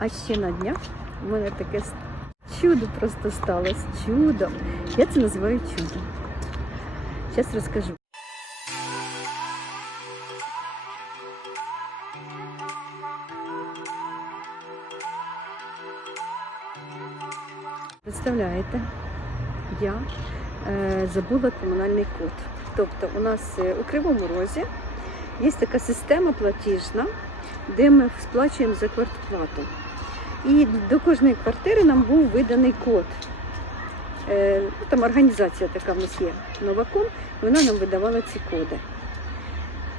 А ще на днях у мене таке чудо просто сталося. Чудо. Я це називаю чудом. Зараз розкажу. Представляєте, я е, забула комунальний код. Тобто у нас е, у Кривому Розі є така система платіжна, де ми сплачуємо за квартплату. І до кожної квартири нам був виданий код. Е, там організація така в нас є Новаком, вона нам видавала ці коди.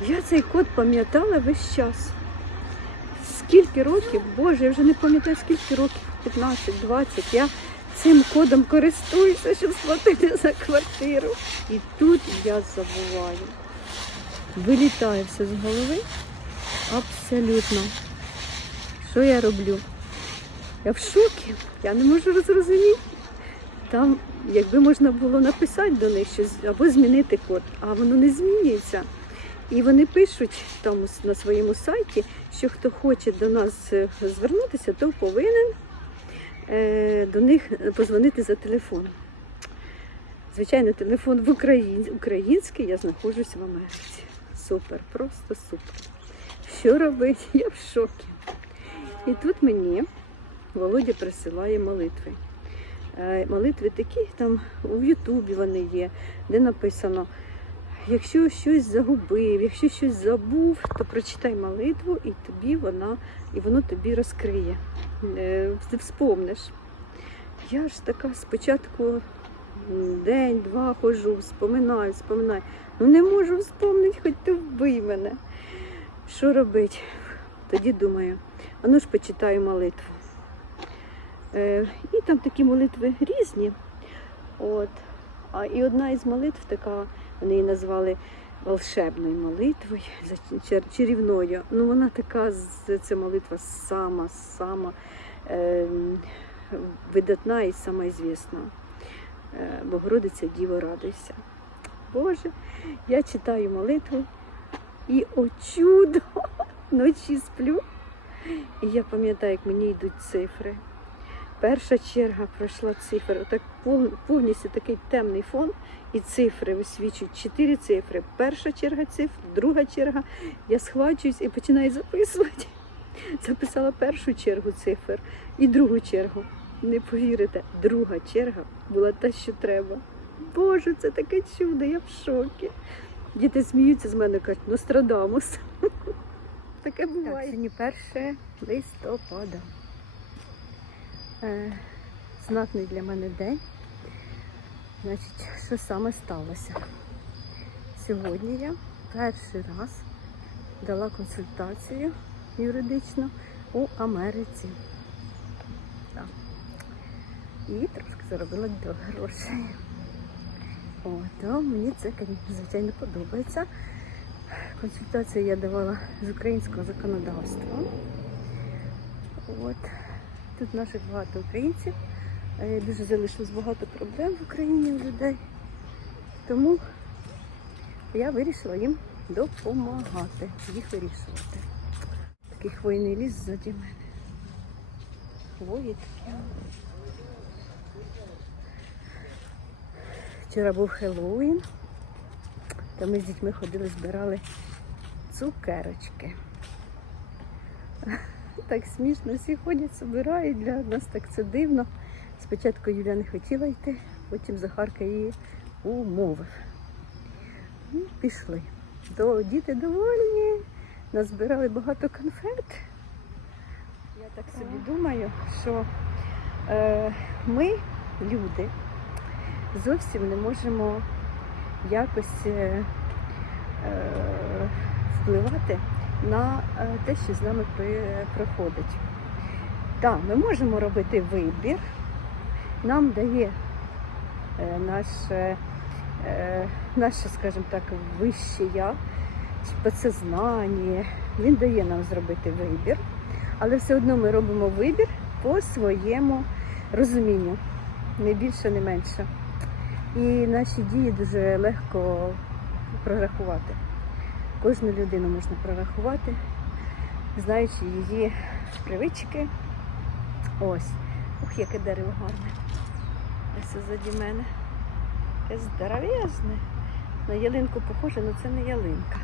Я цей код пам'ятала весь час. Скільки років, Боже, я вже не пам'ятаю, скільки років, 15, 20. Я цим кодом користуюся, щоб сплатити за квартиру. І тут я забуваю. Вилітає все з голови. Абсолютно. Що я роблю? Я в шокі. Я не можу зрозуміти. Там, якби можна було написати до них щось або змінити код, а воно не змінюється. І вони пишуть там на своєму сайті, що хто хоче до нас е, звернутися, то повинен е, до них позвонити за телефон. Звичайно, телефон в Україні, український, я знаходжусь в Америці. Супер, просто супер. Що робити? Я в шокі. І тут мені Володя присилає молитви. Е, Молитви такі, там в Ютубі вони є, де написано, якщо щось загубив, якщо щось забув, то прочитай молитву і тобі вона, і воно тобі розкриє. Е, Ти вспомниш. Я ж така спочатку день-два ходжу, вспоминаю, вспоминаю. Ну не можу вспомнити, хоч ти вбий мене. Що робити? Тоді думаю, а ну ж почитаю молитву. Е, і там такі молитви різні. От. А і одна із молитв така, вони її назвали волшебною молитвою, чарівною. Ну вона така, ця молитва сама, сама е, видатна і сама ізвісна. Е, Богородиця Діво радуйся. Боже, я читаю молитву і о чудо! Вночі сплю. І я пам'ятаю, як мені йдуть цифри. Перша черга пройшла цифр. Отак пов- повністю такий темний фон, і цифри висвічують чотири цифри. Перша черга цифр, друга черга. Я схвачуюсь і починаю записувати. Записала першу чергу цифр і другу чергу. Не повірите, друга черга була та, що треба. Боже, це таке чудо, я в шокі. Діти сміються з мене, кажуть, Нострадамус. Таке буває. Сьогодні 1 листопада. Е, знатний для мене день. Значить, що саме сталося? Сьогодні я перший раз дала консультацію юридичну у Америці. Так. І трошки заробила до грошей. То мені це, звичайно, подобається. Консультацію я давала з українського законодавства. От. Тут наших багато українців. Е, Дуже залишилось багато проблем в Україні у людей. Тому я вирішила їм допомагати, їх вирішувати. Такий хвойний ліс ззаді мене. Хвої такі. Вчора був Хеллоуін, то ми з дітьми ходили, збирали цукерочки. Так смішно, всі ходять, збирають, для нас так це дивно. Спочатку Юля не хотіла йти, потім Захарка її умовив. Ну, пішли. То діти довольні, назбирали багато конфет. Я так собі думаю, що е, ми, люди, зовсім не можемо якось е, е, впливати на е, те, що з нами при- проходить. Так, ми можемо робити вибір. Нам дає е, наше, е, наше, скажімо так, вище я, підсознання. Він дає нам зробити вибір, але все одно ми робимо вибір по своєму розумінню, не більше, не менше. І наші дії дуже легко прорахувати. Кожну людину можна прорахувати, знаючи її привички, Ось. Ух, яке дерево гарне. Ось ззаді мене. Яке здоровезне. На ялинку похоже, але це не ялинка.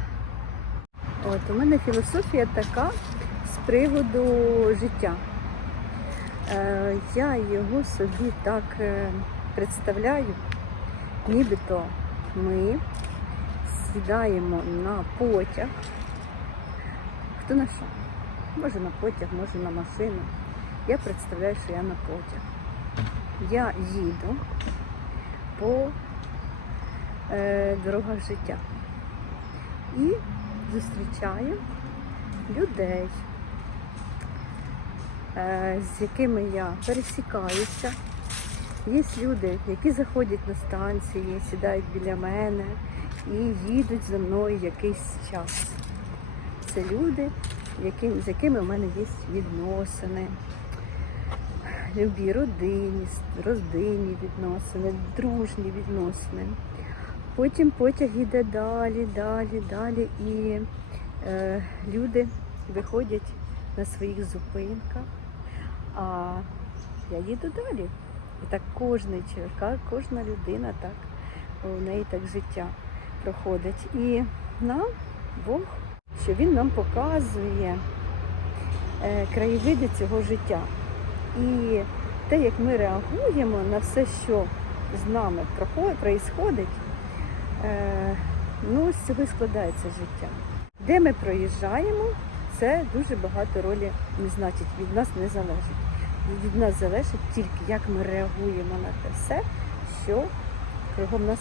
От у мене філософія така з приводу життя. Е, я його собі так е, представляю, нібито ми сідаємо на потяг. Хто на що? Може на потяг, може на машину. Я представляю, що я на потяг. Я їду по е, дорогах життя і зустрічаю людей, е, з якими я пересікаюся. Є люди, які заходять на станції, сідають біля мене і їдуть за мною якийсь час. Це люди, які, з якими в мене є відносини, любі родинні, родинні відносини, дружні відносини. Потім потяг йде далі, далі, далі, і е, люди виходять на своїх зупинках, а я їду далі. І так чоловік, кожна людина так у неї так життя проходить. І нам Бог, що Він нам показує е, краєвиди цього життя. І те, як ми реагуємо на все, що з нами проходить, е, ну, з цього і складається життя. Де ми проїжджаємо, це дуже багато ролі не значить, від нас не залежить. Від нас залежить тільки, як ми реагуємо на те все, що кругом нас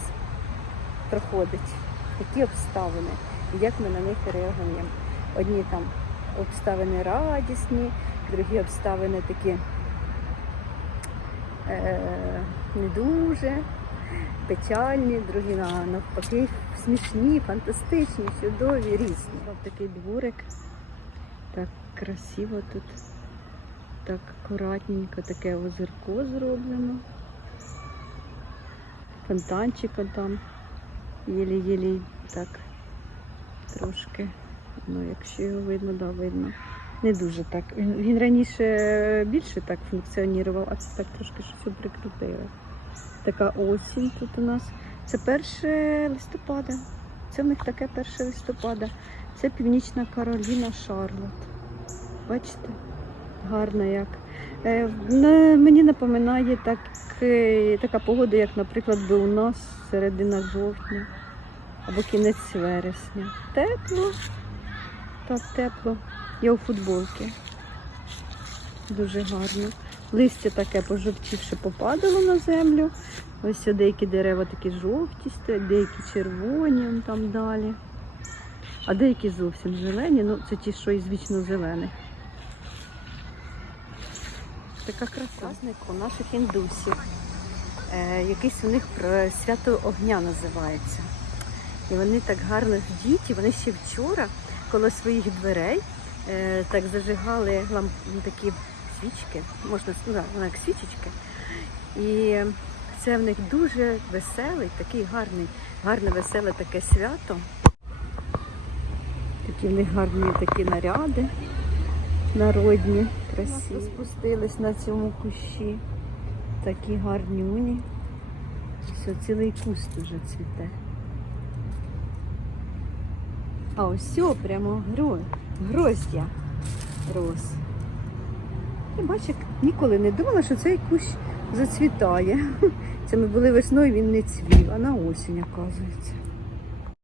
проходить, які обставини, як ми на них реагуємо. Одні там обставини радісні, другі обставини такі е, не дуже печальні, другі навпаки смішні, фантастичні, чудові, різні. Ось такий дворик, так красиво тут, так акуратненько, таке озерко зроблено. Фонтанчик там єлі-єлі так трошки. Ну, якщо його видно, да, видно. Не дуже так. Він, він раніше більше так функціонував, а це так трошки щось прикрутили. Така осінь тут у нас. Це 1 листопада. Це в них таке 1 листопада. Це Північна Кароліна Шарлот. Бачите? Гарно як. Е, мені напоминає так, е, така погода, як, наприклад, би у нас середина жовтня або кінець вересня. Тепло. Так, тепло. Я у футболці. Дуже гарно. Листя таке пожовтівше попадало на землю. Ось деякі дерева такі жовті деякі червоні там далі. А деякі зовсім зелені. Ну, це ті, що із вічно зелених. Така краса. Праздник у наших індусів. Е, якийсь у них свято огня називається. І вони так гарно вдіті, вони ще вчора коло своїх дверей е, так зажигали ламп, ну, такі свічки, можна ну, як свічечки. І це в них дуже веселий, такий гарний, гарне веселе таке свято. Такі в них гарні такі наряди народні, красиві. Спустились на цьому кущі. Такі гарнюні. Все, цілий куст уже цвіте. А ось прямо гро... гроздя роз. І бачиш, ніколи не думала, що цей кущ зацвітає. Це ми були весною, він не цвів, а на осінь, оказується.